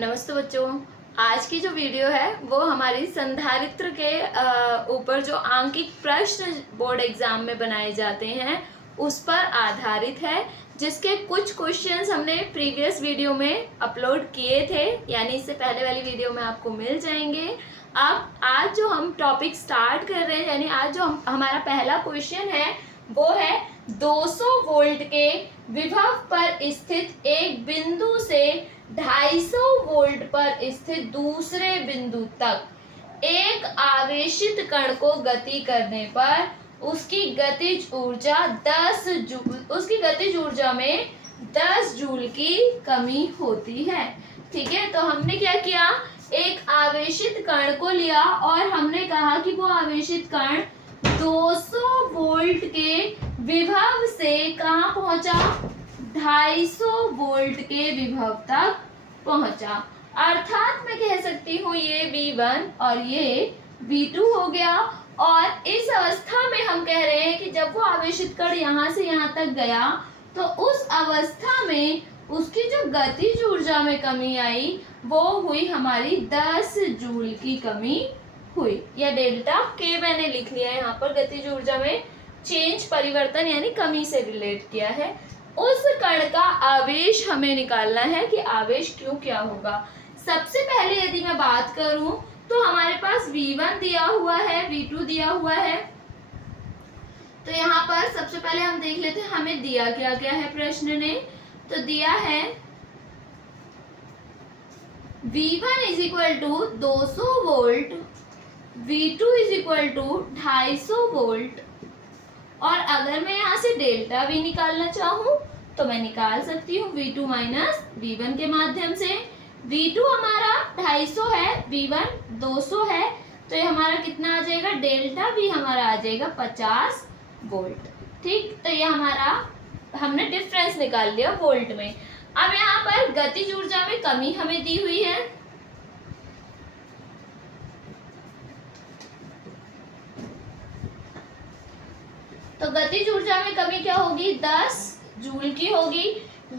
नमस्ते बच्चों। आज की जो वीडियो है वो हमारी संधारित्र के ऊपर जो आंकिक प्रश्न बोर्ड एग्जाम में बनाए जाते हैं उस पर आधारित है, जिसके कुछ क्वेश्चंस हमने प्रीवियस वीडियो में अपलोड किए थे, यानी इससे पहले वाली वीडियो में आपको मिल जाएंगे। अब आज जो हम टॉपिक स्टार्ट कर रहे हैं, यानी आज जो हमारा पहला क्वेश्चन है वो है 200 वोल्ट के विभव पर स्थित एक बिंदु से 250 वोल्ट पर स्थित दूसरे बिंदु तक एक आवेशित कण को गति करने पर उसकी गतिज ऊर्जा में 10 जूल की कमी होती है। ठीक है, तो हमने क्या किया, एक आवेशित कण को लिया और हमने कहा कि वो आवेशित कण 200 वोल्ट के विभव से कहाँ पहुंचा, 250 वोल्ट के विभव तक पहुंचा। अर्थात मैं कह सकती हूँ ये V1 और ये V2 हो गया। और इस अवस्था में हम कह रहे हैं कि जब वो आवेशित कण यहाँ से यहाँ तक गया तो उस अवस्था में उसकी जो गतिज ऊर्जा में कमी आई वो हुई हमारी 10 जूल की कमी हुई, या डेल्टा के मैंने लिख लिया है यहाँ पर। गतिज ऊर्जा में चेंज, परिवर्तन यानी कमी से रिलेट किया है। उस कण का आवेश हमें निकालना है कि आवेश क्यों क्या होगा। सबसे पहले यदि मैं बात करूं तो हमारे पास V1 दिया हुआ है, V2 दिया हुआ है। तो यहाँ पर सबसे पहले हम देख लेते हैं हमें दिया क्या क्या है प्रश्न ने। तो दिया है V1 is equal to 200 volt, V2 is equal to 250 volt. और अगर मैं यहाँ से डेल्टा V निकालना चाहूँ तो मैं निकाल सकती हूँ V2 माइनस V1 के माध्यम से। V2 हमारा 250 है, V1 200 है, तो ये हमारा कितना आ जाएगा, डेल्टा V हमारा आ जाएगा 50 वोल्ट। ठीक, तो ये हमारा हमने डिफरेंस निकाल लिया वोल्ट में। अब यहाँ पर गतिज ऊर्जा में कमी हमें दी हुई है। तो गतिज ऊर्जा में कमी क्या होगी, 10 जूल की होगी।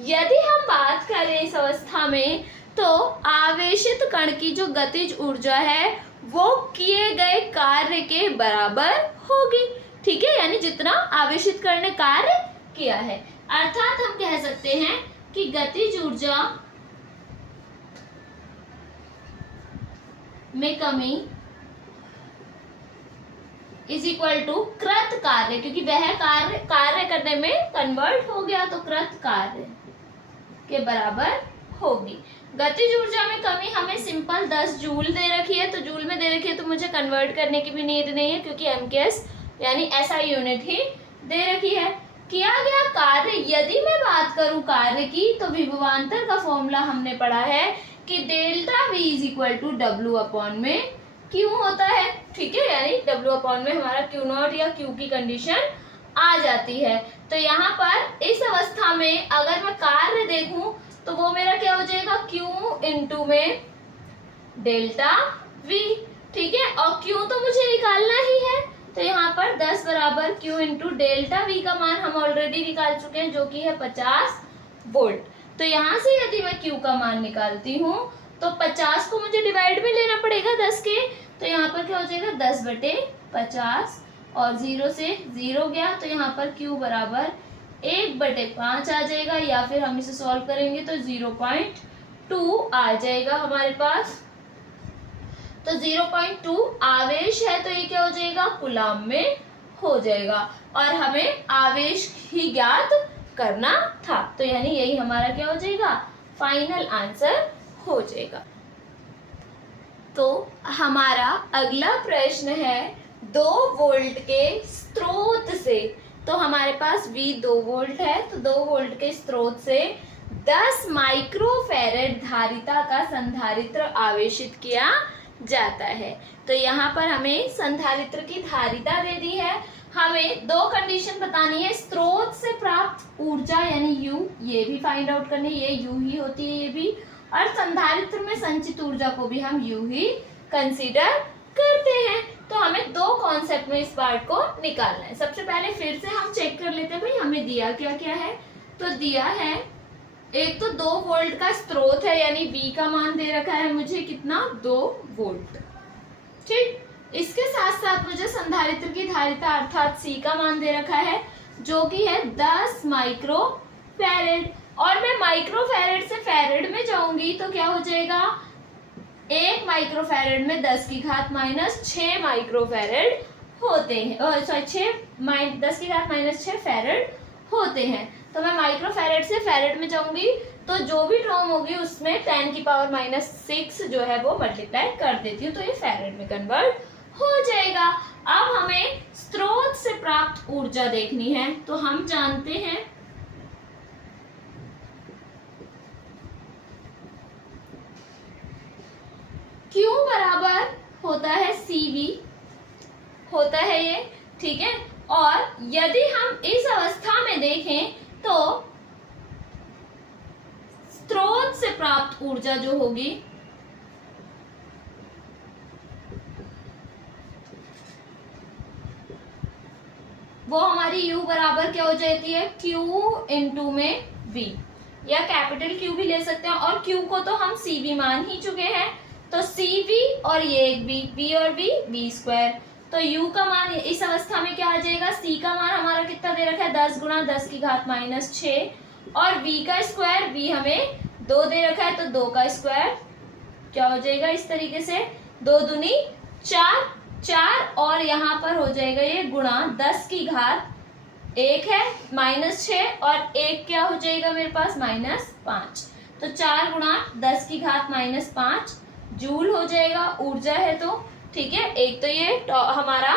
यदि हम बात करें इस अवस्था में तो आवेशित कण की जो गतिज ऊर्जा है वो किए गए कार्य के बराबर होगी। ठीक है, यानी जितना आवेशित कण ने कार्य किया है। अर्थात हम कह सकते हैं कि गतिज ऊर्जा में कमी इज इक्वल टू कृत कार्य, क्योंकि वह कार्य करने में कन्वर्ट हो गया तो कृत कार्य के बराबर होगी। गतिज ऊर्जा में कमी हमें सिंपल 10 जूल दे रखी है, तो जूल में दे रखी है तो मुझे कन्वर्ट करने की भी नीड नहीं है, क्योंकि एमकेएस यानी एसआई यूनिट ही दे रखी है। किया गया कार्य, यदि मैं बात करूं कार्य की, तो विभवांतर का फॉर्मूला हमने पढ़ा है कि delta V is equal to W upon में Q होता है। ठीक है, यानी W अपॉन में हमारा Q0 या Q की कंडीशन आ जाती है। तो यहाँ पर इस अवस्था में अगर मैं कार्य देखूं तो वो मेरा क्या हो जाएगा, Q इंटू में डेल्टा V। ठीक है, और Q तो मुझे निकालना ही है, तो यहाँ पर 10 बराबर Q इंटू डेल्टा V का मान हम ऑलरेडी निकाल चुके हैं जो कि है 50 वोल्ट। तो यहाँ से यदि मैं Q का मान निकालती हूँ तो 50 को मुझे डिवाइड में लेना पड़ेगा 10 के, तो यहाँ पर क्या हो जाएगा 10/50 और 0 से 0 गया, तो यहाँ पर Q बराबर 1/5 आ जाएगा, या फिर हम इसे सॉल्व करेंगे तो 0.2 आ जाएगा हमारे पास। तो 0.2 आवेश है, तो ये क्या हो जाएगा, कूलम में हो जाएगा। और हमें आवेश ही ज्ञात करना था, तो यानी यही हमारा क्या हो जाएगा, फाइनल आंसर हो जाएगा। तो हमारा अगला प्रश्न है 2 वोल्ट के स्रोत से। तो हमारे पास V 2 वोल्ट है, तो 2 वोल्ट के स्रोत से 10 माइक्रोफैरेड धारिता का संधारित्र आवेशित किया जाता है। तो यहाँ पर हमें संधारित्र की धारिता दे दी है। हमें 2 कंडीशन बतानी है, स्रोत से प्राप्त ऊर्जा यानी U, ये भी फाइंड आउट करनी है, ये U ही होती है ये भी, और संधारित्र में संचित ऊर्जा को भी हम U ही कंसीडर करते हैं। तो हमें 2 कॉन्सेप्ट में इस पार्ट को निकालना है। सबसे पहले फिर से हम चेक कर लेते हैं भाई हमें दिया क्या क्या है। तो दिया है एक तो 2 वोल्ट का स्रोत है, यानी V का मान दे रखा है मुझे कितना, 2 वोल्ट। ठीक, इसके साथ साथ मुझे संधारित्र की धारिता अर्थात C का मान दे रखा है, जो कि है 10 माइक्रो फैरेड। और मैं माइक्रो फैरेड से फैरेड में जाऊंगी तो क्या हो जाएगा, 1 माइक्रो फैरेड में 10 की घात माइनस 6 माइक्रो फैरेड होते हैं, सॉरी 10 की घात माइनस 6 फैरेड होते हैं। तो मैं माइक्रो फैरेड से फैरेड में जाऊंगी तो जो भी टर्म होगी उसमें 10 की पावर माइनस 6 जो है वो मल्टीप्लाई कर देती हूँ, तो ये फैरेड में कन्वर्ट हो जाएगा। अब हमें स्रोत से प्राप्त ऊर्जा देखनी है, तो हम जानते हैं Q बराबर होता है CV, होता है ये, ठीक है। और यदि हम इस अवस्था में देखें तो स्रोत से प्राप्त ऊर्जा जो होगी वो हमारी U बराबर क्या हो जाती है, Q इंटू में V, या कैपिटल Q भी ले सकते हैं। और Q को तो हम CV मान ही चुके हैं, तो CV और ये एक V और V स्क्वायर। तो U का मान इस अवस्था में क्या आ जाएगा, C का मान हमारा कितना दे रखा है, 10 गुणा 10 की घात माइनस 6, और V का स्क्वायर, V हमें 2 दे रखा है, तो 2 का स्क्वायर क्या हो जाएगा इस तरीके से, 2 दूनी 4 और यहाँ पर हो जाएगा ये गुणा 10 की घात 1 है माइनस 6, और 1 क्या हो जाएगा मेरे पास -5, तो 4 गुणा 10 की घात -5 जूल हो जाएगा, ऊर्जा है तो, ठीक है। एक तो ये हमारा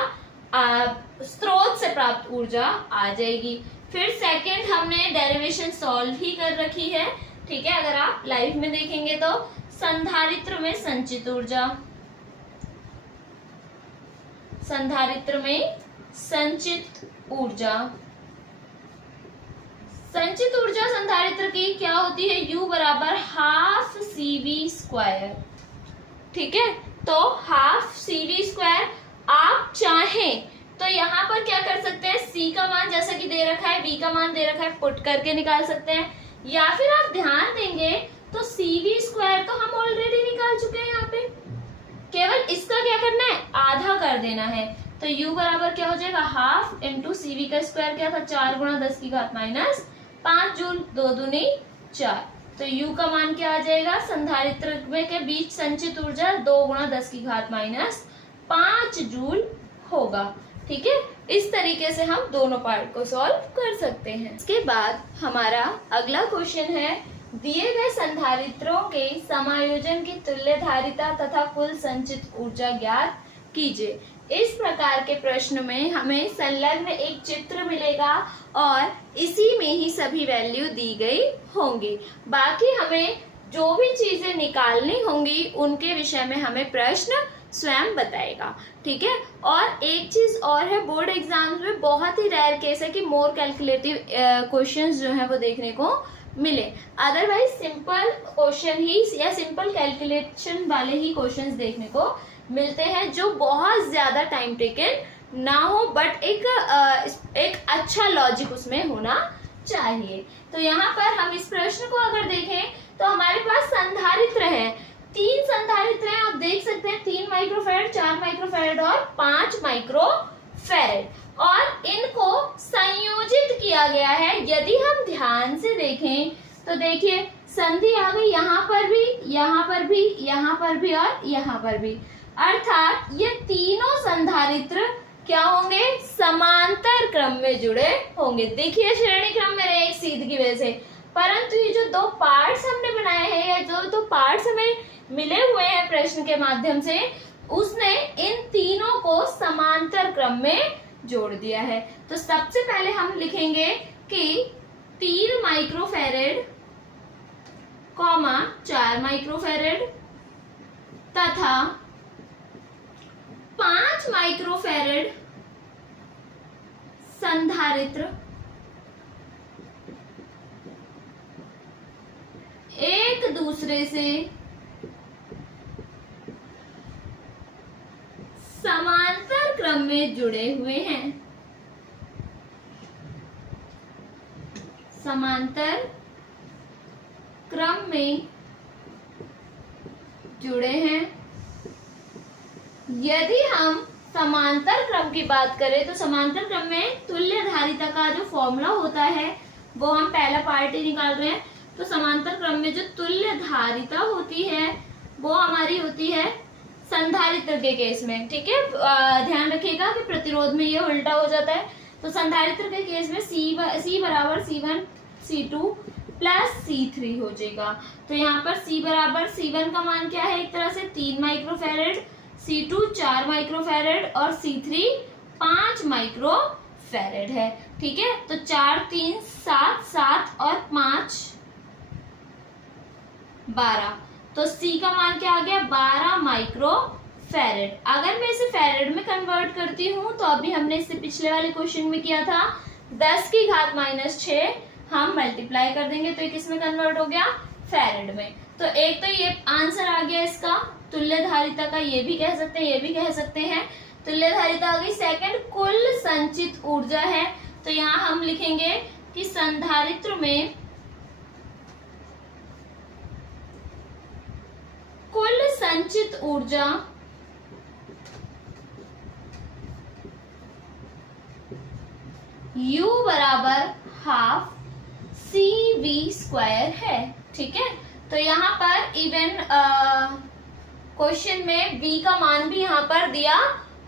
स्रोत से प्राप्त ऊर्जा आ जाएगी। फिर सेकंड हमने डेरिवेशन सॉल्व ही कर रखी है, ठीक है। अगर आप लाइव में देखेंगे तो संधारित्र में संचित ऊर्जा, संधारित्र में संचित ऊर्जा, संचित ऊर्जा संधारित्र की क्या होती है, U बराबर हाफ CV स्क्वायर, ठीक है। तो हाफ CV स्क्वायर, आप चाहें तो यहाँ पर क्या कर सकते हैं, C का मान जैसा कि दे रखा है, V का मान दे रखा है, पुट करके निकाल सकते हैं, या फिर आप ध्यान देंगे तो CV स्क्वायर तो हम ऑलरेडी निकाल चुके हैं, यहाँ पे केवल इसका क्या करना है, आधा कर देना है। तो U बराबर क्या हो जाएगा, हाफ इंटू CV का स्क्वायर क्या था, 4 गुणा 10 की घात माइनस 5 जूल, 2 दूनी 4, तो U का मान क्या आ जाएगा, संधारित्र में के बीच संचित ऊर्जा 2 गुणा 10 की घात माइनस 5 जूल होगा, ठीक है। इस तरीके से हम दोनों पार्ट को सॉल्व कर सकते हैं। इसके बाद हमारा अगला क्वेश्चन है, दिए गए संधारित्रों के समायोजन की तुल्य धारिता तथा कुल संचित ऊर्जा ज्ञात कीजिए। इस प्रकार के प्रश्न में हमें संलग्न एक चित्र मिलेगा और इसी में ही सभी वैल्यू दी गई होंगी। बाकी हमें जो भी चीजें निकालनी होंगी उनके विषय में हमें प्रश्न स्वयं बताएगा, ठीक है। और एक चीज और है, बोर्ड एग्जाम्स में बहुत ही रेयर केस है कि मोर कैलकुलेटिव क्वेश्चंस जो है वो देखने को मिले, अदरवाइज सिंपल क्वेश्चन ही या सिंपल कैलकुलेशन वाले ही क्वेश्चंस देखने को मिलते हैं, जो बहुत ज्यादा टाइम टेकन ना हो, बट एक अच्छा लॉजिक उसमें होना चाहिए। तो यहाँ पर हम इस प्रश्न को अगर देखें तो हमारे पास संधारित्र है, 3 संधारित्र हैं, आप देख सकते हैं, 3 माइक्रोफैरड, 4 माइक्रोफैरड और 5 माइक्रोफैरड, और इनको संयोजित किया गया है। यदि हम ध्यान से देखें तो देखिए संधि आ गई, यहाँ पर भी, यहाँ पर भी, यहाँ पर भी और यहाँ पर भी, अर्थात ये तीनों संधारित्र क्या होंगे, समांतर क्रम में जुड़े होंगे। देखिए श्रेणी क्रम में रहे एक सीध की वजह से, परंतु ये जो 2 पार्ट्स हमने बनाए हैं या जो 2 पार्ट्स हमें मिले हुए हैं प्रश्न के माध्यम से, उसने इन तीनों को समांतर क्रम में जोड़ दिया है। तो सबसे पहले हम लिखेंगे कि 3 माइक्रोफैरेड, 4 माइक्रोफैरेड तथा 5 माइक्रोफैरेड संधारित्र एक दूसरे से समांतर क्रम में जुड़े हुए हैं, समांतर क्रम में जुड़े हैं। यदि हम समांतर क्रम की बात करें तो समांतर क्रम में तुल्य धारिता का जो फॉर्मूला होता है वो हम पहला पार्ट ही निकाल रहे हैं। तो समांतर क्रम में जो तुल्य धारिता होती है वो हमारी होती है संधारित्र के केस में, ठीक है। ध्यान रखिएगा कि प्रतिरोध में ये उल्टा हो जाता है। तो संधारित्र के केस में C बराबर C1 C2 प्लस C3 हो जाएगा। तो यहाँ पर C बराबर C1 का मान क्या है, एक तरह से 3 माइक्रोफैरेड, C2 4 माइक्रोफैरेड और C3 5 माइक्रोफैरेड है, ठीक है। तो 4 3 7 7 और 5 12, तो C का मान क्या आ गया 12 माइक्रोफैरेड। अगर मैं इसे फैरेड में कन्वर्ट करती हूँ तो अभी हमने इससे पिछले वाले क्वेश्चन में किया था 10 की घात -6 हम मल्टीप्लाई कर देंगे तो ये किस में कन्वर्ट हो गया, फैरेड में। तो एक तो ये आंसर आ गया इसका तुल्य धारिता का, ये भी कह सकते हैं ये भी कह सकते हैं, तुल्य धारिता आ गई। सेकंड कुल संचित ऊर्जा है, तो यहाँ हम लिखेंगे कि संधारित्र में कुल संचित ऊर्जा U बराबर हाफ CV² है, ठीक है। तो यहाँ पर इवन क्वेश्चन में V का मान भी यहाँ पर दिया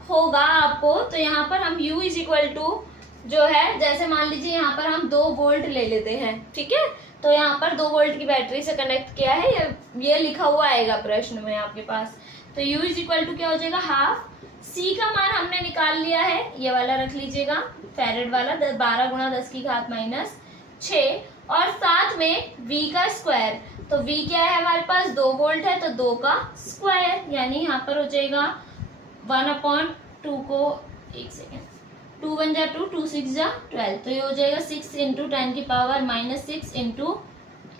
होगा आपको। तो यहाँ पर हम U इज इक्वल टू जो है, जैसे मान लीजिए यहाँ पर हम 2 वोल्ट ले लेते हैं, ठीक है। तो यहाँ पर 2 वोल्ट की बैटरी से कनेक्ट किया है, ये लिखा हुआ आएगा प्रश्न में आपके पास। तो U इज इक्वल टू क्या हो जाएगा, हाफ। C का मान हमने निकाल लिया है, ये वाला रख लीजिएगा फैरेड वाला, 12 गुणा 10 की घात -6 और साथ में V का स्क्वायर। तो V क्या है हमारे पास 2 वोल्ट है, तो 2 का स्क्वायर, यानी यहाँ पर हो जाएगा 1/2 को, एक सेकेंड, 2 1 जा 2 2 6 जा 12, तो ये हो जाएगा 6 इंटू 10 की पावर -6 इंटू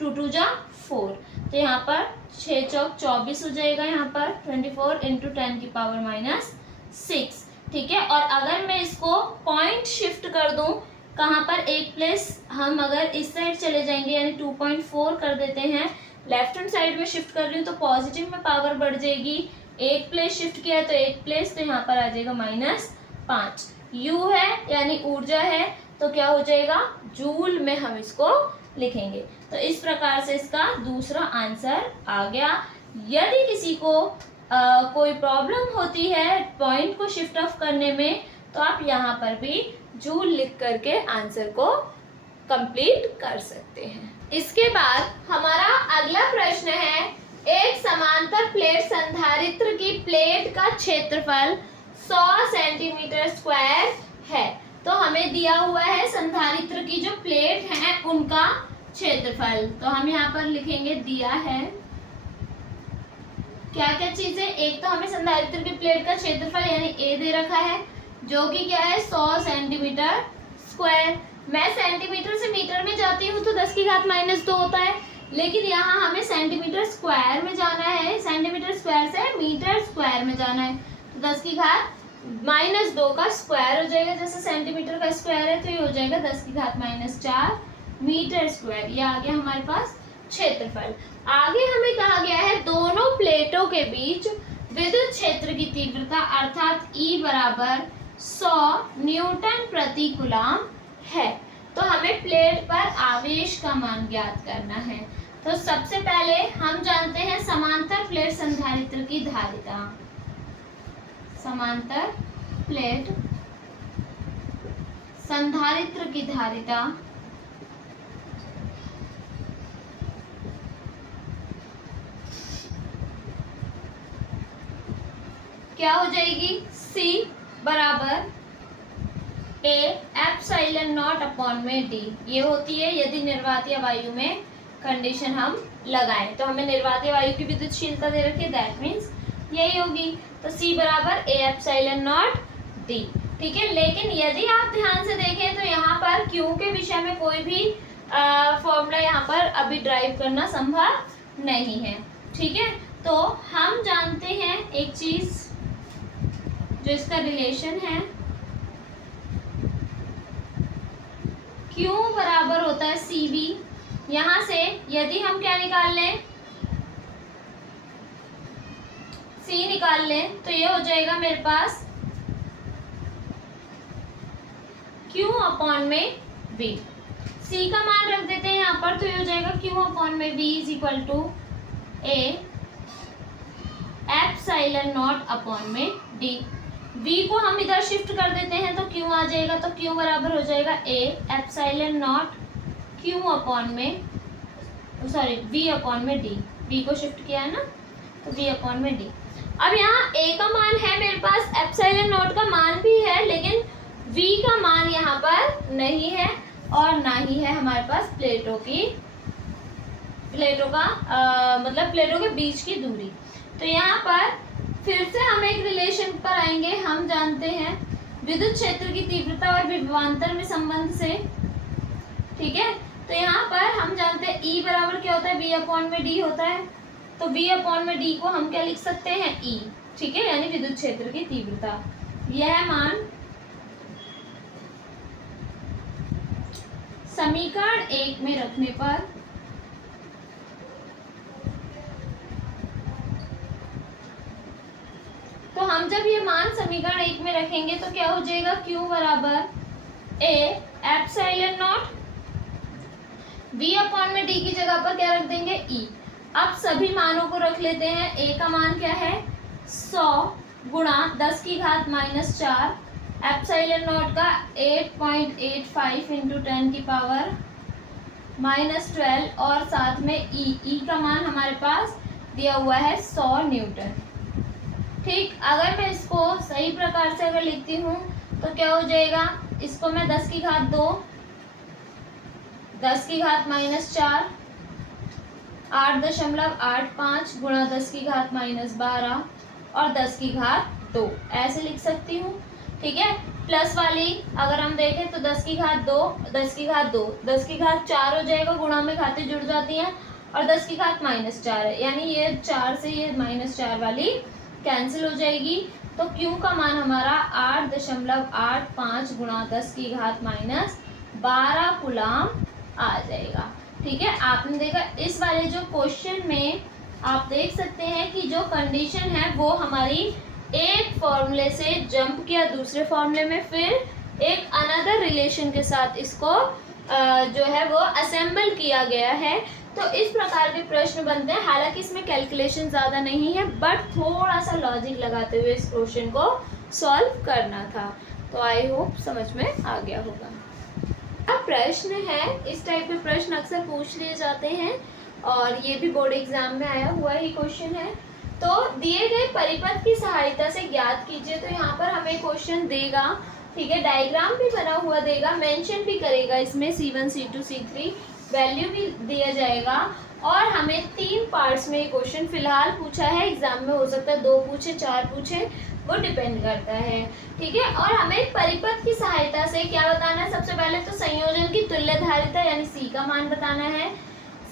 2 2 जा 4। तो यहाँ पर 6 चौक 24 हो जाएगा, यहाँ पर 24 इंटू 10 की पावर -6, ठीक है। और अगर मैं इसको पॉइंट शिफ्ट कर दूं, कहाँ पर एक प्लेस हम अगर इस साइड चले जाएंगे यानी 2.4 कर देते हैं, लेफ्ट हैंड साइड में शिफ्ट कर रही हूँ तो पॉजिटिव में पावर बढ़ जाएगी। एक प्लेस शिफ्ट किया है तो एक प्लेस, तो यहाँ पर आ जाएगा -5। U है यानी ऊर्जा है, तो क्या हो जाएगा जूल में हम इसको लिखेंगे। तो इस प्रकार से इसका दूसरा आंसर आ गया। यदि किसी को कोई प्रॉब्लम होती है पॉइंट को शिफ्ट ऑफ करने में, तो आप यहाँ पर भी जूल लिख करके आंसर को कंप्लीट कर सकते हैं। इसके बाद हमारा अगला प्रश्न है, एक समांतर प्लेट संधारित्र की प्लेट का क्षेत्रफल 100 सेंटीमीटर स्क्वायर है। तो हमें दिया हुआ है संधारित्र की जो प्लेट है उनका क्षेत्रफल, तो हम यहाँ पर लिखेंगे दिया है क्या क्या चीजें। एक तो हमें संधारित्र की प्लेट का क्षेत्रफल यानी A दे रखा है, जो कि क्या है 100 सेंटीमीटर स्क्वायर। मैं सेंटीमीटर से मीटर में जाती हूँ तो 10 की घात -2 होता है, लेकिन यहाँ हमें सेंटीमीटर स्क्वायर में जाना है, सेंटीमीटर स्क्वायर से मीटर स्क्वायर में जाना है। तो 10 की घात -2 का स्क्वायर हो जाएगा, जैसे सेंटीमीटर का स्क्वायर है तो ये हो जाएगा 10 की घात -4 मीटर स्क्वायर। ये आ गया हमारे पास क्षेत्रफल। आगे हमें कहा गया है दोनों प्लेटों के बीच विद्युत क्षेत्र की तीव्रता अर्थात E बराबर 100 न्यूटन प्रति कूलम है। तो हमें प्लेट पर आवेश का मान ज्ञात करना है। तो सबसे पहले हम जानते हैं समांतर प्लेट संधारित्र की धारिता। समांतर प्लेट संधारित्र की धारिता क्या हो जाएगी, C बराबर A एप्सिलॉन नॉट अपॉन में D। ये होती है यदि निर्वातीय वायु में कंडीशन हम लगाएं, तो हमें निर्वातीय वायु की विद्युतशीलता दे रखी है, दैट मीन्स यही होगी। तो C बराबर A एप्सिलॉन नॉट D, ठीक है। लेकिन यदि आप ध्यान से देखें तो यहाँ पर Q के विषय में कोई भी फॉर्मूला यहाँ पर अभी ड्राइव करना संभव नहीं है, ठीक है। तो हम जानते हैं एक चीज जो इसका रिलेशन है, Q बराबर होता है CV यहाँ से यदि हम क्या निकाल लें, c निकाल लें, तो ये हो जाएगा मेरे पास q अपॉन में v। c का मान रख देते हैं यहाँ पर, तो ये हो जाएगा q अपॉन में v is equal to a epsilon not upon में d। v को हम इधर शिफ्ट कर देते हैं तो q आ जाएगा, तो q बराबर हो जाएगा a epsilon not q upon में v अपॉन में d। v को शिफ्ट किया है ना, तो v अपॉन में d। अब यहाँ a का मान है मेरे पास, एप्सिलॉन नॉट का मान भी है, लेकिन v का मान यहाँ पर नहीं है और ना ही है हमारे पास प्लेटों के बीच की दूरी। तो यहाँ पर फिर से हम एक रिलेशन पर आएंगे। हम जानते हैं विद्युत क्षेत्र की तीव्रता और विभवांतर में संबंध से, ठीक है। तो यहाँ पर हम जानते हैं E बराबर क्या होता है, V अपॉन में D होता है। तो V अपॉन में D को हम क्या लिख सकते हैं, E, ठीक है, यानी विद्युत क्षेत्र की तीव्रता। यह मान समीकरण 1 में रखने पर तो हम जब ये मान समीकरण 1 में रखेंगे तो क्या हो जाएगा, Q बराबर A epsilon not, V upon में D की जगह पर क्या रख देंगे, E। अब सभी मानों को रख लेते हैं। A का मान क्या है, 100 गुणा 10 की घात -4, एप्सिलॉन नॉट का 8.85 इंटू 10 की पावर -12 और साथ में E का मान हमारे पास दिया हुआ है 100 न्यूटन। ठीक, अगर मैं इसको सही प्रकार से अगर लिखती हूँ तो क्या हो जाएगा, इसको मैं 10 की घात 2, 10 की घात -4, 8.85 गुणा 10 की घात -12 और 10 की घात 2 ऐसे लिख सकती हूँ, ठीक है। प्लस वाली अगर हम देखें तो 10 की घात 2, 10 की घात 2, 10 की घात 4 हो जाएगा, गुणा में घातें जुड़ जाती हैं, और 10 की घात -4 है, यानी ये 4 से ये -4 वाली कैंसिल हो जाएगी। तो Q का मान हमारा 8.85 गुणा 10 की घात -12 कूलम आ जाएगा, ठीक है। आपने देखा इस वाले जो क्वेश्चन में आप देख सकते हैं कि जो कंडीशन है वो हमारी एक फॉर्मूले से जंप किया दूसरे फॉर्मूले में, फिर एक अनदर रिलेशन के साथ इसको जो है वो असेंबल किया गया है। तो इस प्रकार के प्रश्न बनते हैं। हालांकि इसमें कैलकुलेशन ज़्यादा नहीं है, बट थोड़ा सा लॉजिक लगाते हुए इस क्वेश्चन को सॉल्व करना था। तो आई होप समझ में आ गया होगा। अब प्रश्न है, इस टाइप के प्रश्न अक्सर पूछ लिए जाते हैं और ये भी बोर्ड एग्जाम में आया हुआ ही क्वेश्चन है। तो दिए गए परिपथ की सहायता से ज्ञात कीजिए। तो यहाँ पर हमें क्वेश्चन देगा, ठीक है, डायग्राम भी बना हुआ देगा, मेंशन भी करेगा इसमें C1 C2 C3 वैल्यू भी दिया जाएगा, और हमें 3 पार्ट्स में ये क्वेश्चन फिलहाल पूछा है। एग्जाम में हो सकता है 2 पूछे 4 पूछे, वो डिपेंड करता है, ठीक है। और हमें परिपथ की सहायता से क्या बताना है, सबसे पहले तो संयोजन की तुल्यधारिता यानी C का मान बताना है।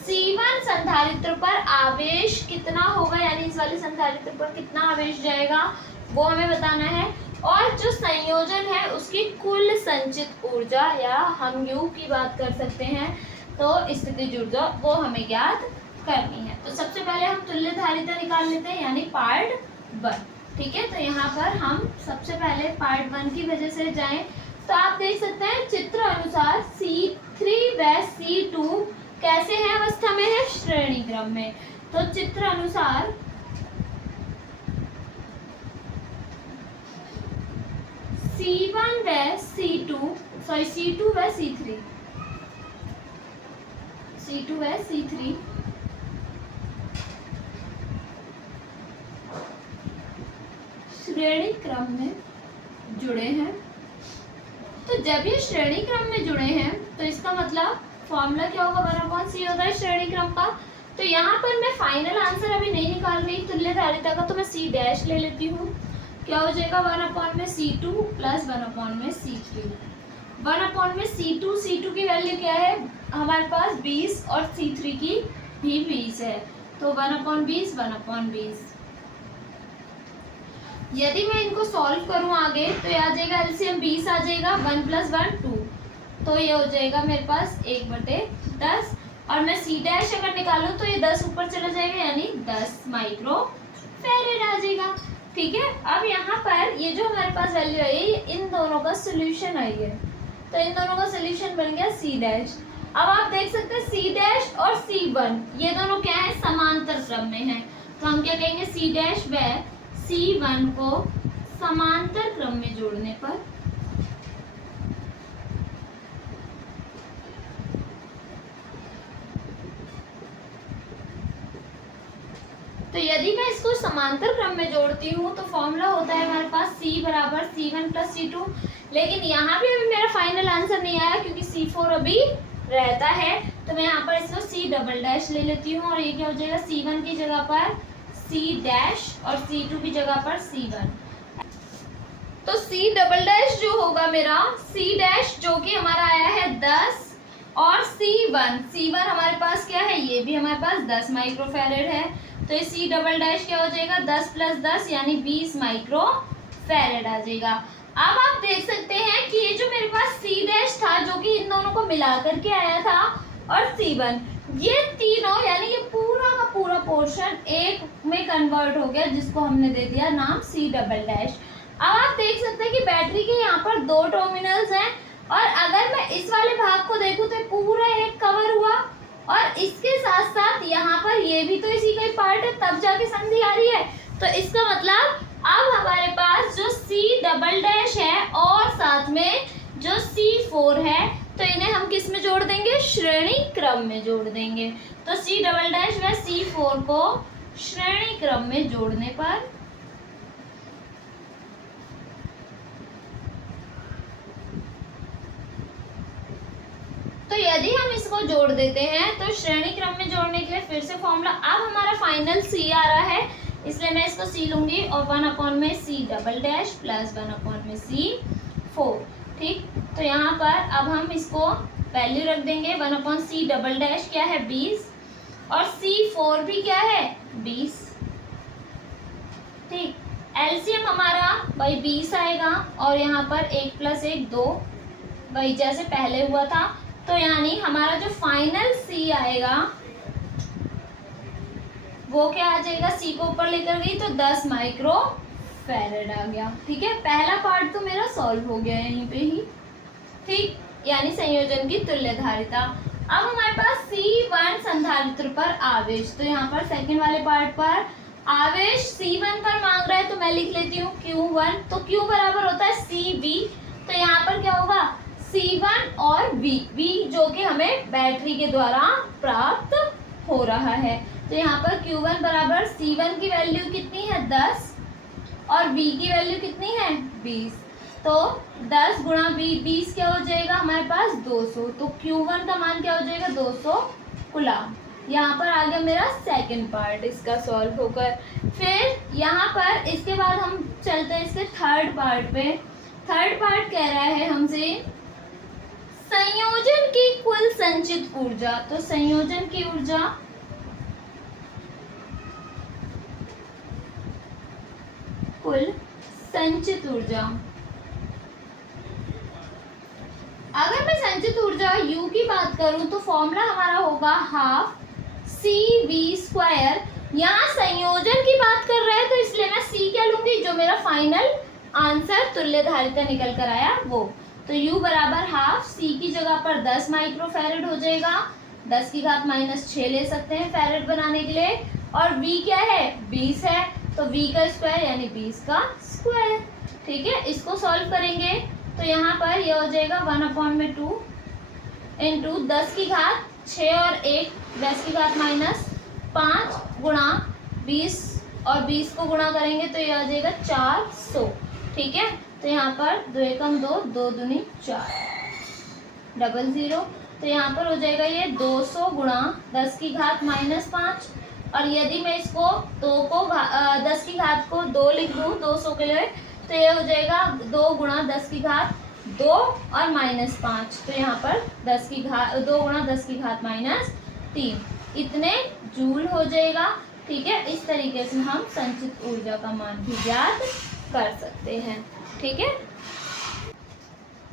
C1 संधारित्र पर आवेश कितना होगा, यानी इस वाले संधारित्र पर कितना आवेश जाएगा वो हमें बताना है। और जो संयोजन है उसकी कुल संचित ऊर्जा, या हम U की बात कर सकते हैं, तो स्थितिज ऊर्जा वो हमें ज्ञात करनी है। तो सबसे पहले हम तुल्यधारिता निकाल लेते हैं, यानी पार्ट 1, ठीक है। तो यहाँ पर हम सबसे पहले पार्ट 1 की वजह से जाएं तो आप देख सकते हैं चित्र अनुसार C3 व C2 कैसे है अवस्था में है, श्रेणी क्रम में। तो चित्र अनुसार C1 व C2 व C3 C2 व C3 श्रेणी क्रम में जुड़े हैं। तो जब ये श्रेणी क्रम में जुड़े हैं तो इसका मतलब फॉर्मूला क्या होगा, 1/c होता है श्रेणी क्रम का। तो यहाँ पर मैं फाइनल आंसर अभी नहीं निकाल रही तुल्यधारिता का, तो मैं C डैश ले लेती हूँ। क्या हो जाएगा, 1/c2 प्लस 1/c3। 1/c2 की वैल्यू क्या है हमारे पास 20 और C3 की भी 20 है, तो 1/20 1/20। यदि मैं इनको सॉल्व करूं आगे तो ये आ जाएगा एलसीएम 20 आ जाएगा, 1 + 1 2, तो ये हो जाएगा मेरे पास 1/10। और मैं सी डैश अगर निकालूं तो ये 10 ऊपर चला जाएगा, यानी 10 माइक्रो फेरेड आ जाएगा। ठीक है, अब यहाँ पर ये जो हमारे पास वैल्यू आई है, ये इन दोनों का सोल्यूशन आई है, तो इन दोनों का सोल्यूशन बन गया सी डैश। अब आप देख सकते हैं सी डैश और सी वन ये दोनों क्या है, समांतर क्रम में है, तो हम क्या कहेंगे, सी डैश व सी वन को समांतर क्रम में जोड़ने पर तो यदि मैं इसको समांतर क्रम में जोड़ती हूँ तो फॉर्मूला होता है हमारे पास C बराबर C1 प्लस C2, लेकिन यहाँ भी अभी मेरा फाइनल आंसर नहीं आया क्योंकि C4 अभी रहता है, तो मैं यहाँ पर इसको C डबल डैश ले लेती हूँ और ये क्या हो जाएगा, C1 की जगह पर C डैश और C2 की जगह पर C1। तो C डबल डैश जो होगा मेरा C डैश जो कि हमारा आया है 10 और C1 हमारे पास क्या है, ये भी हमारे पास 10 माइक्रोफैरेड है, तो ये C डबल डैश क्या हो जाएगा, 10 प्लस 10 यानी 20 माइक्रोफैरेड आ जाएगा। अब आप देख सकते हैं कि ये जो मेरे पास C डैश था जो कि इन दोनों को मिला करके आया था और C1, ये तीनों यानी ये पूरा का पूरा पोर्शन एक में कन्वर्ट हो गया जिसको हमने दे दिया नाम C डबल डैश। अब आप देख सकते हैं कि बैटरी के यहाँ पर 2 टर्मिनल्स हैं और अगर मैं इस वाले भाग को देखूं तो पूरा एक कवर हुआ और इसके साथ साथ यहाँ पर ये भी तो इसी का ही पार्ट है, तब जाके संधि आ रही है, तो इसका मतलब अब हमारे पास जो C डबल डैश है और साथ में जो C4 है तो इन्हें हम किस में जोड़ देंगे, श्रेणी क्रम में जोड़ देंगे। तो C डबल डैश व C4 को श्रेणी क्रम में जोड़ने पर तो यदि हम इसको जोड़ देते हैं तो श्रेणी क्रम में जोड़ने के लिए फिर से फॉर्मूला, अब हमारा फाइनल C आ रहा है इसलिए मैं इसको C लूंगी और 1 में C डबल डैश प्लस 1 में C4। ठीक, तो यहाँ पर अब हम इसको वैल्यू रख देंगे, 1 C डबल डैश क्या है 20 और C4 भी क्या है 20। ठीक, एलसीएम हमारा भाई 20 आएगा और यहाँ पर 1 प्लस 1 2 वही जैसे पहले हुआ था, तो यानी हमारा जो फाइनल C आएगा वो क्या आ जाएगा, C को ऊपर लेकर गई तो 10 माइक्रो फैरेड आ गया। ठीक है, पहला पार्ट तो मेरा सॉल्व हो गया यहीं पे ही। ठीक, यानी संयोजन की तुल्यधारिता। अब हमारे पास C1 संधारित्र पर आवेश, तो यहाँ पर सेकंड वाले पार्ट पर आवेश C1 पर मांग रहा है तो मैं लिख लेती हूँ Q1, तो Q बराबर होता है CV, तो यहाँ पर क्या होगा C1 और V जो कि हमें बैटरी के द्वारा प्राप्त हो रहा है, तो यहाँ पर Q1 बराबर C1 की वैल्यू कितनी है 10 और V की वैल्यू कितनी है 20, तो 10 गुणा 20 क्या हो जाएगा हमारे पास 200, तो Q1 का मान क्या हो जाएगा 200 कूलम। यहाँ पर आ गया मेरा सेकंड पार्ट इसका सॉल्व होकर। फिर यहाँ पर इसके बाद हम चलते हैं इसके थर्ड पार्ट पे। थर्ड पार्ट कह रहा है हमसे संयोजन की कुल संचित ऊर्जा, तो संयोजन की ऊर्जा कुल संचित ऊर्जा, अगर मैं संचित ऊर्जा U की बात करूं तो फॉर्मूला हमारा होगा हाफ CV²। यहाँ संयोजन की बात कर रहा है तो इसलिए मैं C क्या लूंगी, जो मेरा फाइनल आंसर तुल्यधारिता निकल कर आया वो, तो U बराबर हाफ C की जगह पर 10 माइक्रोफैरेड हो जाएगा, 10 की घात -6 ले सकते हैं फैरेड बनाने के लिए, और V क्या है 20 है, तो V का स्क्वायर यानी 20 का स्क्वायर। ठीक है, इसको सॉल्व करेंगे तो यहाँ पर यह हो जाएगा 1/2 इंटू 10 की घात 6 और 1 10 की घात -5 गुणा 20 और 20 को गुणा करेंगे तो यह आ जाएगा 400। ठीक है, तो यहाँ पर 2 एकम 2 2 दूनी 4 00, तो यहाँ पर हो जाएगा ये 200 गुणा 10 की घात -5, और यदि मैं इसको 10 की घात को 2 लिख दूँ 200 के लिए तो ये हो जाएगा 2 गुणा 10 की घात 2 और -5, तो यहाँ पर 2 गुणा 10 की घात -3 इतने जूल हो जाएगा। ठीक है, इस तरीके से हम संचित ऊर्जा का मान भी ज्ञात कर सकते हैं। ठीक है,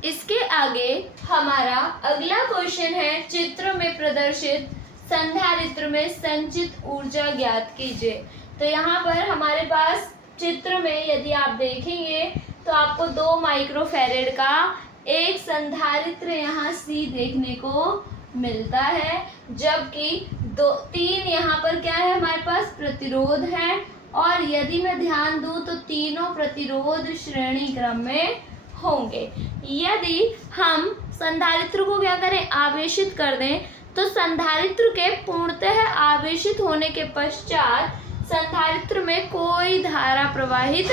इसके आगे हमारा अगला क्वेश्चन है चित्र में प्रदर्शित संधारित्र में संचित ऊर्जा ज्ञात कीजिए। तो यहाँ पर हमारे पास चित्र में यदि आप देखेंगे तो आपको 2 माइक्रोफैरेड का एक संधारित्र यहाँ C देखने को मिलता है, जबकि 3 यहाँ पर क्या है हमारे पास प्रतिरोध है। और यदि मैं ध्यान दूं तो तीनों प्रतिरोध श्रेणी क्रम में होंगे। यदि हम संधारित्र को क्या करें, आवेशित कर दें, तो संधारित्र के पूर्णतः आवेशित होने के पश्चात संधारित्र में कोई धारा प्रवाहित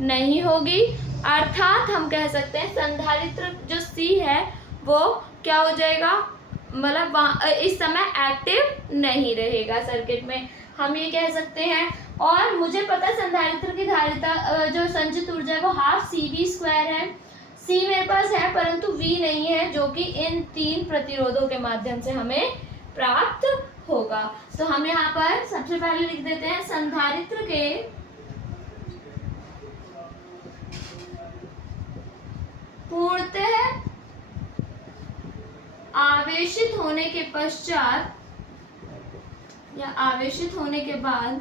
नहीं होगी, अर्थात हम कह सकते हैं संधारित्र जो C है वो क्या हो जाएगा, मतलब इस समय एक्टिव नहीं रहेगा सर्किट में, हम ये कह सकते हैं। और मुझे पता संधारित्र की धारिता जो संचित ऊर्जा है वो हाफ CV² है। C मेरे पास है परंतु V नहीं है, जो कि इन 3 प्रतिरोधों के माध्यम से हमें प्राप्त होगा। तो हम यहाँ पर सबसे पहले लिख देते हैं संधारित्र के पूर्णतः आवेशित होने के पश्चात या आवेशित होने के बाद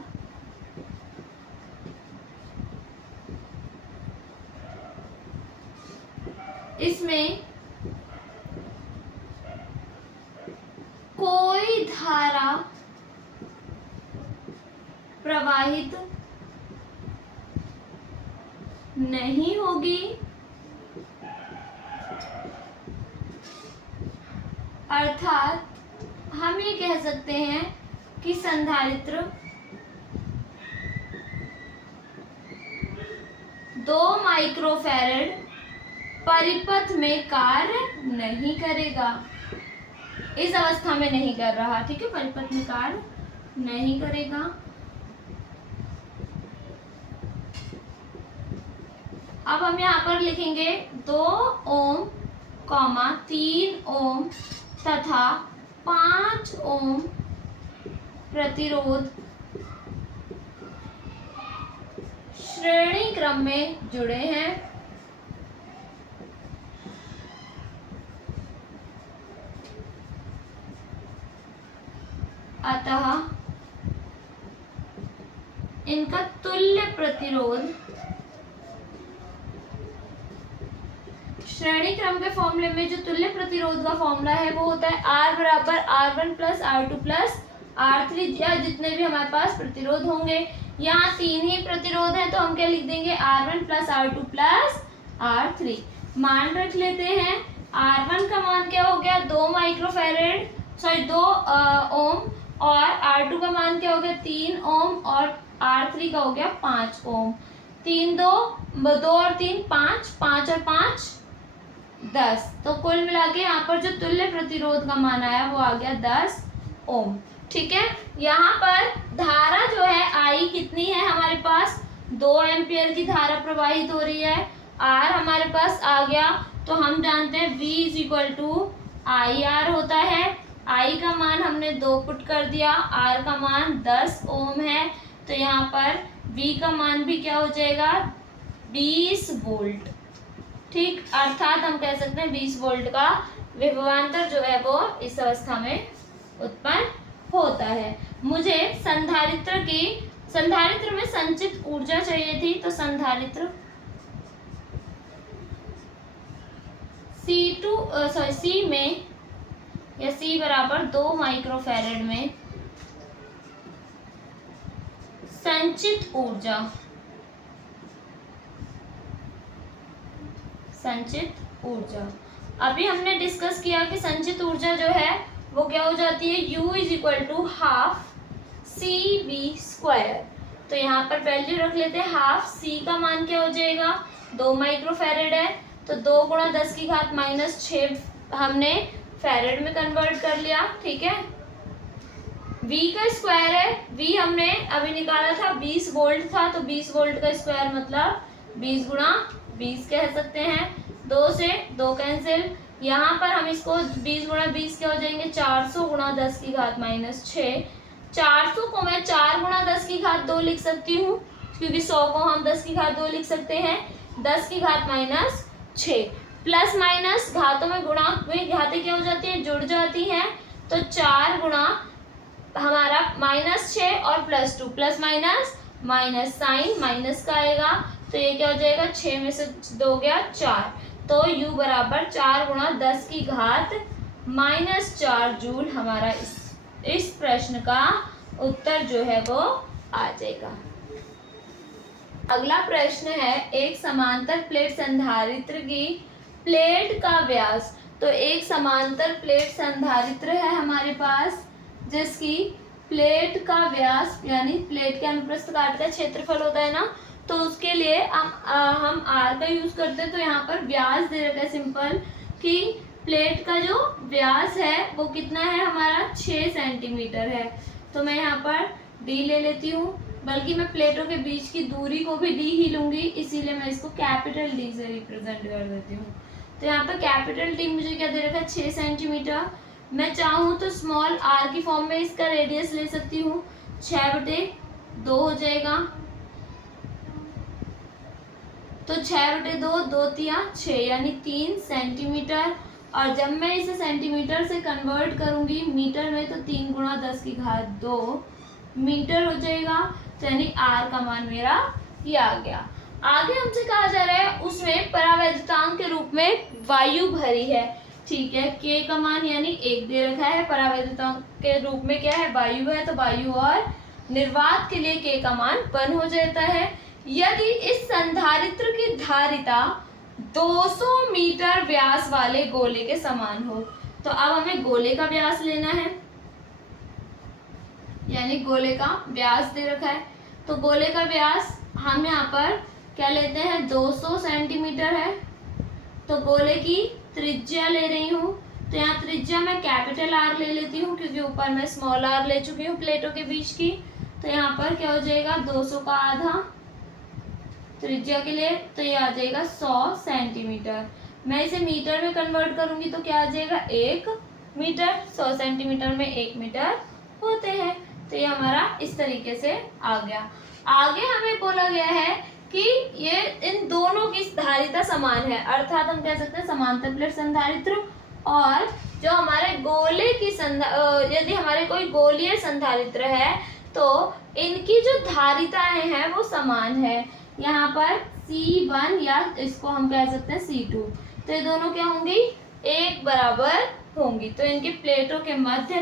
इसमें कोई धारा प्रवाहित नहीं होगी, अर्थात हम ये कह सकते हैं कि संधारित्र 2 माइक्रोफैरेड परिपथ में कार्य नहीं करेगा, इस अवस्था में नहीं कर रहा, ठीक है, परिपथ में कार्य नहीं करेगा। अब हम यहाँ पर लिखेंगे 2 ओम, 3 ओम तथा 5 ओम प्रतिरोध श्रेणी क्रम में जुड़े हैं। अतः इनका तुल्य प्रतिरोध श्रेणी क्रम के फॉर्मूले में जो तुल्य प्रतिरोध का फॉर्मूला है वो होता है R बराबर R1 plus R2 plus R3, या जितने भी हमारे पास प्रतिरोध होंगे। यहाँ 3 ही प्रतिरोध है तो हम क्या लिख देंगे R1 plus R2 plus R3। मान रख लेते हैं। R1 का मान क्या हो गया 2 माइक्रोफैरेड, सॉरी 2 ओम, और R2 का मान क्या हो गया 3 ओम, और R3 का हो गया 5 ओम। 3 2 और 3 5, 5 और 5 10, तो कुल मिला के यहाँ पर जो तुल्य प्रतिरोध का मान आया वो आ गया 10 ओम। ठीक है, यहाँ पर धारा जो है I कितनी है हमारे पास 2 एम्पियर की धारा प्रवाहित हो रही है। R हमारे पास आ गया तो हम जानते हैं V is equal to IR होता है। I का मान हमने 2 पुट कर दिया, R का मान 10 ओम है, तो यहाँ पर V का मान भी क्या हो जाएगा 20 वोल्ट। ठीक, अर्थात हम कह सकते हैं 20 वोल्ट का विभवांतर जो है वो इस अवस्था में उत्पन्न होता है। मुझे संधारित्र में संचित ऊर्जा चाहिए थी, तो संधारित्र C में या C बराबर 2 माइक्रोफैरेड में संचित ऊर्जा अभी हमने डिस्कस किया कि संचित ऊर्जा जो है वो क्या हो जाती है U is equal to half CV²। तो यहाँ पर वैल्यू रख लेते हैं। हाफ C का मान क्या हो जाएगा 2 माइक्रोफैरेड है, तो 2 गुणा 10 की घात -6 हमने फैरेड में कन्वर्ट कर लिया। ठीक है, V का स्क्वायर है, V हमने अभी निकाला था 20 वोल्ट था, तो 20 वोल्ट का स्क्वायर मतलब 20 गुणा 20 कह सकते हैं। 2 से 2 कैंसिल, यहाँ पर हम इसको 20 गुणा 20 क्या हो जाएंगे 400 गुणा 10 की घात -6। 400 को मैं 4 गुणा 10 की घात 2 लिख सकती हूँ, क्योंकि 100 को हम 10 की घात 2 लिख सकते हैं। 10 की घात -6 प्लस माइनस घातों में गुणा में घातें क्या हो जाती है जुड़ जाती हैं, तो 4 गुणा हमारा -6 और +2, plus minus minus, sign minus का आएगा, तो ये क्या हो जाएगा, 6 में से 2 गया 4, तो U बराबर 4 गुणा 10 की घात -4 जूल हमारा इस प्रश्न का उत्तर जो है वो आ जाएगा। अगला प्रश्न है, एक समांतर प्लेट संधारित्र की प्लेट का व्यास। तो एक समांतर प्लेट संधारित्र है हमारे पास, जिसकी प्लेट का व्यास यानी प्लेट के अनुप्रस्थ काट का क्षेत्रफल होता है ना, तो उसके लिए हम आर का यूज करते हैं। तो यहाँ पर व्यास दे रखा है सिंपल कि प्लेट का जो व्यास है वो कितना है हमारा 6 सेंटीमीटर है। तो मैं यहाँ पर डी ले लेती हूँ, बल्कि मैं प्लेटों के बीच की दूरी को भी डी ही लूंगी, इसीलिए मैं इसको कैपिटल डी से रिप्रेजेंट कर देती हूँ। तो यहाँ पर कैपिटल डी मुझे क्या दे रखा है 6 सेंटीमीटर। मैं चाहूँ तो स्मॉल आर की फॉर्म में इसका रेडियस ले सकती हूँ, 6/2 हो जाएगा। तो 6/2, 2 तिया 6 यानी 3 सेंटीमीटर। और जब मैं इसे सेंटीमीटर से कन्वर्ट करूंगी मीटर में, तो 3 गुणा 10 की घात 2 मीटर हो जाएगा। तो यानी आर का मान मेरा ये आ गया। आगे हमसे कहा जा रहा है उसमें परावैद्युतांक के रूप में वायु भरी है। ठीक है, के का मान यानी 1 दे रखा है, परावैद्युतांक के रूप में क्या है वायु है, तो वायु और निर्वात के लिए के का मान 1 हो जाता है। यदि इस संधारित्र की धारिता 200 मीटर व्यास वाले गोले के समान हो, तो अब हमें गोले का व्यास लेना है, यानी गोले का व्यास दे रखा है। तो गोले का व्यास हम यहाँ पर क्या लेते हैं 200 सेंटीमीटर है। तो गोले की त्रिज्या ले रही हूँ, तो यहाँ त्रिज्या मैं कैपिटल आर ले लेती हूँ, क्योंकि ऊपर मैं स्मॉल आर ले चुकी हूँ प्लेटों के बीच की। तो यहाँ पर क्या हो जाएगा 200 का आधा त्रिज्या के लिए, तो ये आ जाएगा 100 सेंटीमीटर। मैं इसे मीटर में कन्वर्ट करूंगी तो क्या आ जाएगा 1 मीटर। 100 सेंटीमीटर में 1 मीटर होते हैं। तो ये हमारा इस तरीके से आ गया। आगे हमें बोला गया है कि ये इन दोनों की धारिता समान है, अर्थात हम कह सकते हैं समांतर प्लेट संधारित्र और जो हमारे गोले की यदि हमारे कोई गोलीय संधारित्र है तो इनकी जो धारिताएं हैं वो समान है। यहाँ पर C1 या इसको हम कह सकते हैं C2, तो ये दोनों क्या होंगी एक बराबर होंगी। तो इनके प्लेटों के मध्य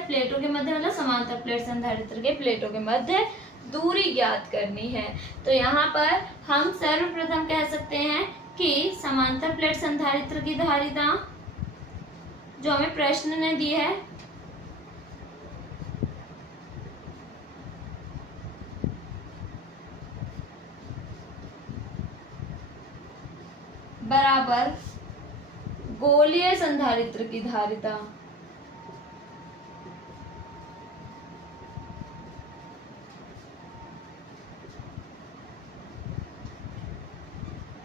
मतलब समांतर प्लेट संधारित्र के प्लेटों के मध्य दूरी ज्ञात करनी है। तो यहाँ पर हम सर्वप्रथम कह सकते हैं कि समांतर प्लेट संधारित्र की धारिता जो हमें प्रश्न ने दी है बराबर गोलीय संधारित्र की धारिता।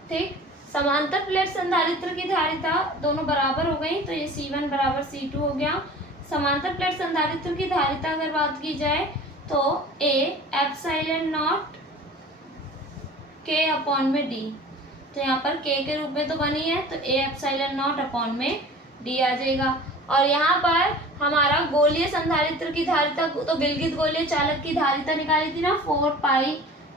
ठीक, समांतर प्लेट संधारित्र की धारिता दोनों बराबर हो गई, तो ये C1 बराबर C2 हो गया। समांतर प्लेट संधारित्र की धारिता अगर बात की जाए तो A epsilon not K upon में D, तो यहाँ पर K के रूप में तो बनी है, तो A एप्सिलॉन नॉट अपॉन में D आ जाएगा। और यहाँ पर हमारा गोलीय संधारित्र की धारिता, तो गिलगित गोलीय चालक की धारिता निकाली थी ना 4 पाई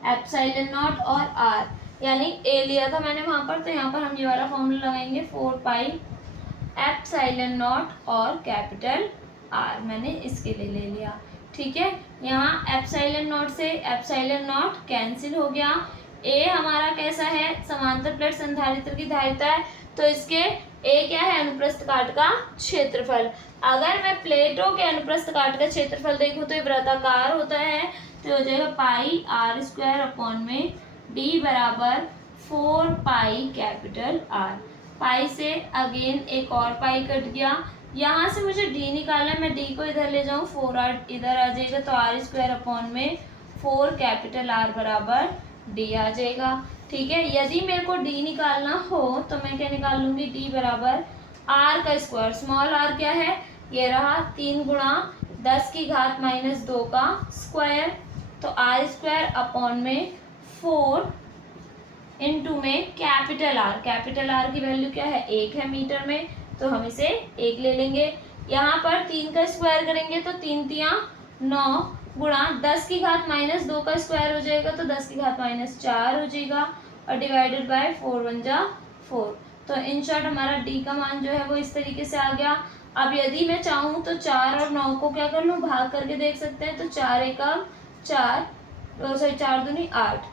एप्सिलॉन नॉट और R, यानी A लिया था मैंने वहाँ पर, तो यहाँ पर हम ये वाला फॉर्मूला लगाएंगे 4 पाई एप्सिलॉन नॉट और कैपिटल R मैंने इसके लिए ले लिया। ठीक है, यहाँ एप्सिलॉन नॉट से एप्सिलॉन नॉट कैंसिल हो गया। A हमारा कैसा है समांतर प्लेट संधारित्र की धारिता है, तो इसके A क्या है अनुप्रस्थ काट का क्षेत्रफल। अगर मैं प्लेटों के अनुप्रस्थ काट का क्षेत्रफल देखूँ तो ये वृत्ताकार होता है, तो हो जाएगा पाई R² अपॉन में D बराबर 4 पाई कैपिटल R। पाई से अगेन एक और पाई कट गया, यहाँ से मुझे D निकालना है, मैं D को इधर ले जाऊँ 4R इधर आ जाएगा, तो R² अपॉन में 4 कैपिटल R बराबर D आ जाएगा। ठीक है, यदि मेरे को D निकालना हो तो मैं क्या निकाल लूँगी D बराबर R का स्क्वायर, स्मॉल r क्या है ये रहा 3 गुणा 10 की घात -2 का स्क्वायर, तो R² अपॉन में 4 इंटू में कैपिटल R की वैल्यू क्या है 1 है मीटर में, तो हम इसे 1 ले लेंगे। यहाँ पर 3 का स्क्वायर करेंगे तो 3 तिया 9 गुणा 10 की घात -2 का स्क्वायर हो जाएगा तो 10 की घात -4 हो जाएगा और डिवाइडेड बाय 4 1 जा 4। तो इन शॉर्ट हमारा डी का मान जो है वो इस तरीके से आ गया। अब यदि मैं चाहूँ तो 4 और 9 को क्या कर लूँ, भाग करके देख सकते हैं। तो 4 एकम 4, सॉरी 4 दूनी 8,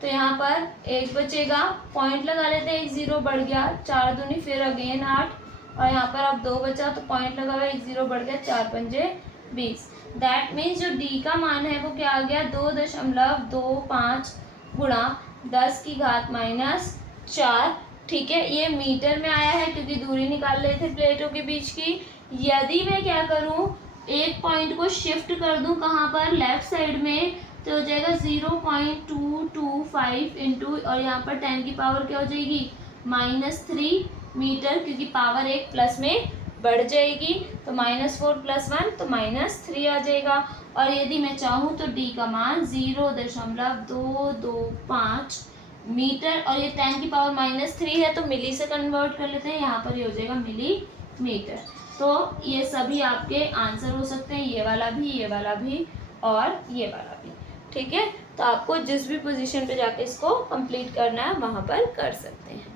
तो यहाँ पर 1 बचेगा, पॉइंट लगा लेते हैं, 1 0 बढ़ गया, 4 दूनी फिर अगेन 8 और यहाँ पर अब 2 बचा तो पॉइंट लगा हुआ, 1 0 बढ़ गया, 4 पंजे 20। दैट मीन्स जो डी का मान है वो क्या आ गया, 2.25 गुणा 10 की घात -4। ठीक है, ये मीटर में आया है क्योंकि दूरी निकाल रहे थे प्लेटों के बीच की। यदि मैं क्या करूँ, एक पॉइंट को शिफ्ट कर दूँ कहाँ पर, लेफ्ट साइड में, तो हो जाएगा 0.225 इंटू, और यहाँ पर 10 की पावर क्या हो जाएगी, -3 मीटर, क्योंकि पावर 1 प्लस में बढ़ जाएगी। तो -4 + 1 तो -3 आ जाएगा। और यदि मैं चाहूँ तो डी का मान 0.225 मीटर, और ये 10 की पावर -3 है तो मिली से कन्वर्ट कर लेते हैं, यहाँ पर ये हो जाएगा मिलीमीटर। तो ये सभी आपके आंसर हो सकते हैं, ये वाला भी, ये वाला भी और ये वाला भी। ठीक है, तो आपको जिस भी पोजीशन पे जाके इसको कंप्लीट करना है वहाँ पर कर सकते हैं।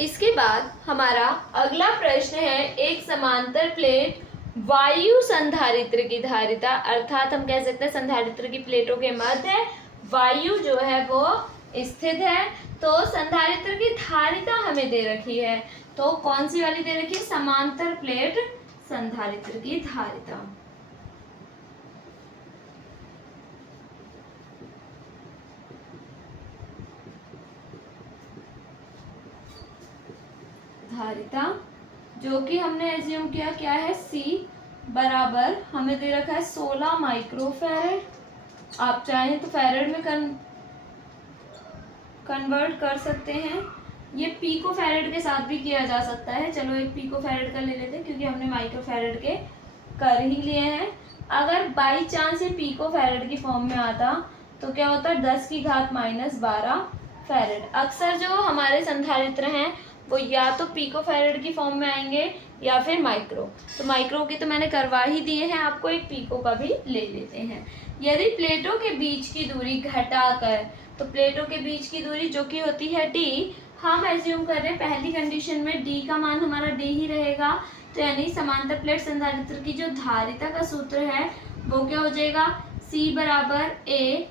इसके बाद हमारा अगला प्रश्न है, एक समांतर प्लेट वायु संधारित्र की धारिता, अर्थात हम कह सकते हैं संधारित्र की प्लेटों के मध्य वायु जो है वो स्थित है। तो संधारित्र की धारिता हमें दे रखी है, तो कौन सी वाली दे रखी है, समांतर प्लेट संधारित्र की धारिता। धारिता जो कि हमने एज्यूम किया क्या है, C बराबर हमें दे रखा है 16 माइक्रोफैरेड। आप चाहें तो फैरेड में कन्वर्ट कर सकते हैं, ये पिकोफैरेड के साथ भी किया जा सकता है। चलो एक पिकोफैरेड का ले लेते हैं क्योंकि हमने माइक्रोफैरेड के कर ही लिए हैं। अगर बाई चांस ये पिकोफैरेड की फॉर्म में आता तो क्या होता है, 10 की घात -12 फैरेड। अक्सर जो हमारे संधारित्र हैं वो या तो पिकोफैरेड की फॉर्म में आएंगे या फिर माइक्रो। तो माइक्रो की तो मैंने करवा ही दिए हैं, आपको एक पिको का भी ले लेते हैं। यदि प्लेटों के बीच की दूरी घटाकर, तो प्लेटों के बीच की दूरी जो कि होती है d, हम एज्यूम कर रहे हैं पहली कंडीशन में d का मान हमारा d ही रहेगा। तो यानी समांतर प्लेट संधारित्र की जो धारिता का सूत्र है वो क्या हो जाएगा, C बराबर A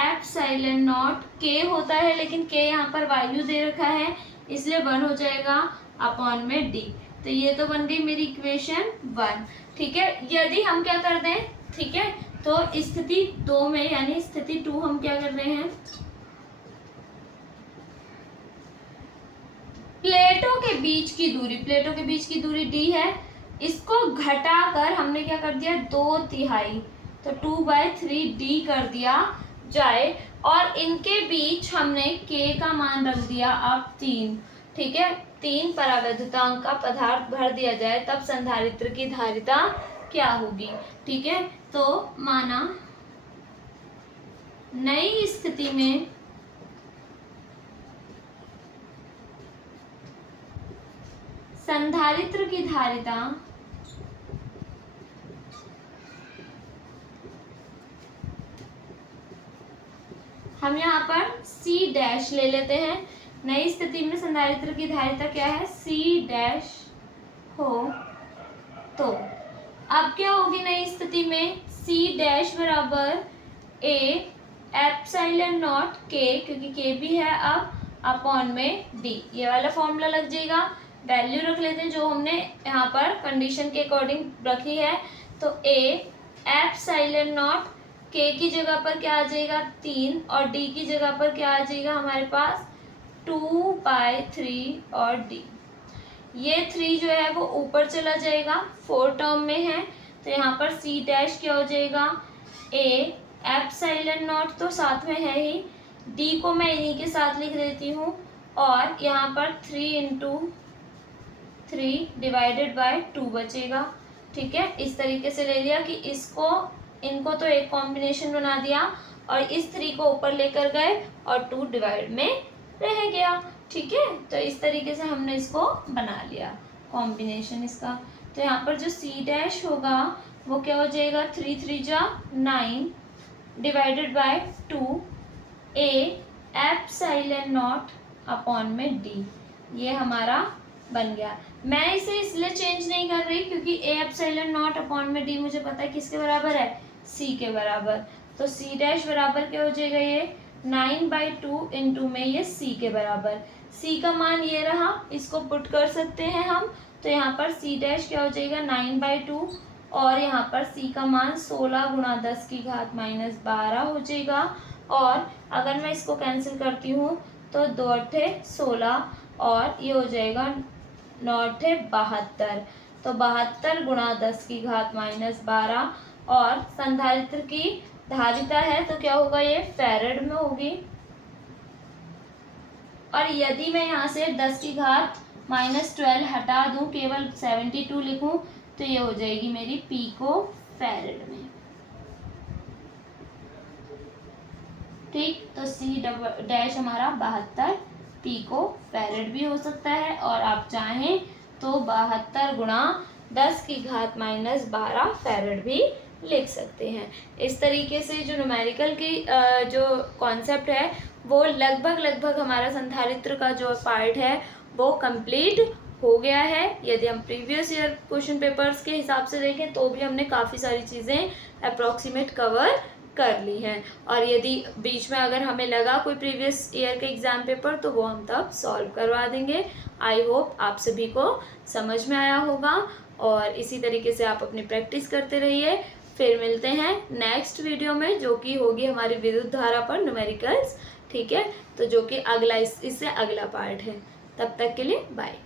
एप्सिलॉन नॉट K होता है, लेकिन K यहाँ पर वायु दे रखा है इसलिए 1 हो जाएगा अपॉन में d। तो ये तो बन गई मेरी इक्वेशन 1। ठीक है, यदि हम क्या कर दें, ठीक है, तो स्थिति 2 में यानी स्थिति 2 हम क्या कर रहे हैं, प्लेटों के बीच की दूरी d है, इसको घटाकर हमने क्या कर दिया, 2/3, तो 2/3 d कर दिया जाए, और इनके बीच हमने k का मान रख दिया अब 3। ठीक है, 3 परावैद्युतांक का पदार्थ भर दिया जाए तब संधारित्र की धारिता क्या होगी। ठीक है, तो माना नई स्थिति में संधारित्र की धारिता हम यहाँ पर C' ले लेते हैं। नई स्थिति में संधारित्र की धारिता क्या है, C' हो, तो अब क्या होगी नई स्थिति में, C' बराबर A एप्सिलॉन नॉट K, क्योंकि K भी है अब, अपॉन में D। ये वाला फॉर्मूला लग जाएगा। वैल्यू रख लेते हैं जो हमने यहाँ पर कंडीशन के अकॉर्डिंग रखी है। तो A एप्सिलॉन नॉट K की जगह पर क्या आ जाएगा, 3, और D की जगह पर क्या आ जाएगा हमारे पास, 2/3 और D। ये 3 जो है वो ऊपर चला जाएगा, 4 टर्म में है, तो यहाँ पर C' क्या हो जाएगा, A एप्सिलॉन नॉट तो साथ में है ही, D को मैं इन्हीं के साथ लिख देती हूँ, और यहाँ पर 3 × 3 डिवाइडेड बाय 2 बचेगा। ठीक है, इस तरीके से ले लिया कि इनको तो एक कॉम्बिनेशन बना दिया और इस 3 को ऊपर लेकर गए और 2 डिवाइड में रह गया। ठीक है, तो इस तरीके से हमने इसको बना लिया कॉम्बिनेशन इसका। तो यहाँ पर जो सी डैश होगा वो क्या हो जाएगा, 3 3 जा 9 divided by 2 A epsilon not upon में डी। ये हमारा बन गया। मैं इसे इसलिए चेंज नहीं कर रही क्योंकि ए एप्सिलॉन नॉट अपॉन में डी मुझे पता है किसके बराबर है, सी के बराबर। तो सी डैश बराबर क्या हो जाएगा, ये 9/2 इंटू में ये सी के बराबर। सी का मान ये रहा, इसको पुट कर सकते हैं हम। तो यहाँ पर सी डैश क्या हो जाएगा 9/2 और यहाँ पर सी का मान 16 गुणा 10 की घात -12 हो जाएगा। और अगर मैं इसको कैंसिल करती हूँ तो 2 8 16 और ये हो जाएगा 9 8 72। तो 72 गुणा 10 की घात -12 और संधारित्र की धारिता है तो क्या होगा, ये फैरेड में होगी। और यदि मैं यहाँ से 10 की घात -12 हटा दूँ, केवल 72 लिखूँ, तो ये हो जाएगी मेरी पीको फैरेड में। ठीक, तो सी डैश हमारा 72 पीको फैरेड भी हो सकता है और आप चाहें तो 72 गुणा 10 की घात -12 फैरेड भी लिख सकते हैं। इस तरीके से जो न्यूमेरिकल की जो कॉन्सेप्ट है वो लगभग हमारा संधारित्र का जो पार्ट है वो कंप्लीट हो गया है। यदि हम प्रीवियस ईयर क्वेश्चन पेपर्स के हिसाब से देखें तो भी हमने काफ़ी सारी चीज़ें अप्रॉक्सीमेट कवर कर ली हैं। और यदि बीच में अगर हमें लगा कोई प्रीवियस ईयर के एग्ज़ाम पेपर तो वो हम तब सॉल्व करवा देंगे। आई होप आप सभी को समझ में आया होगा और इसी तरीके से आप अपनी प्रैक्टिस करते रहिए। फिर मिलते हैं नेक्स्ट वीडियो में जो कि होगी हमारी विद्युत धारा पर न्यूमेरिकल्स। ठीक है, तो जो कि अगला इससे अगला पार्ट है। तब तक के लिए बाय।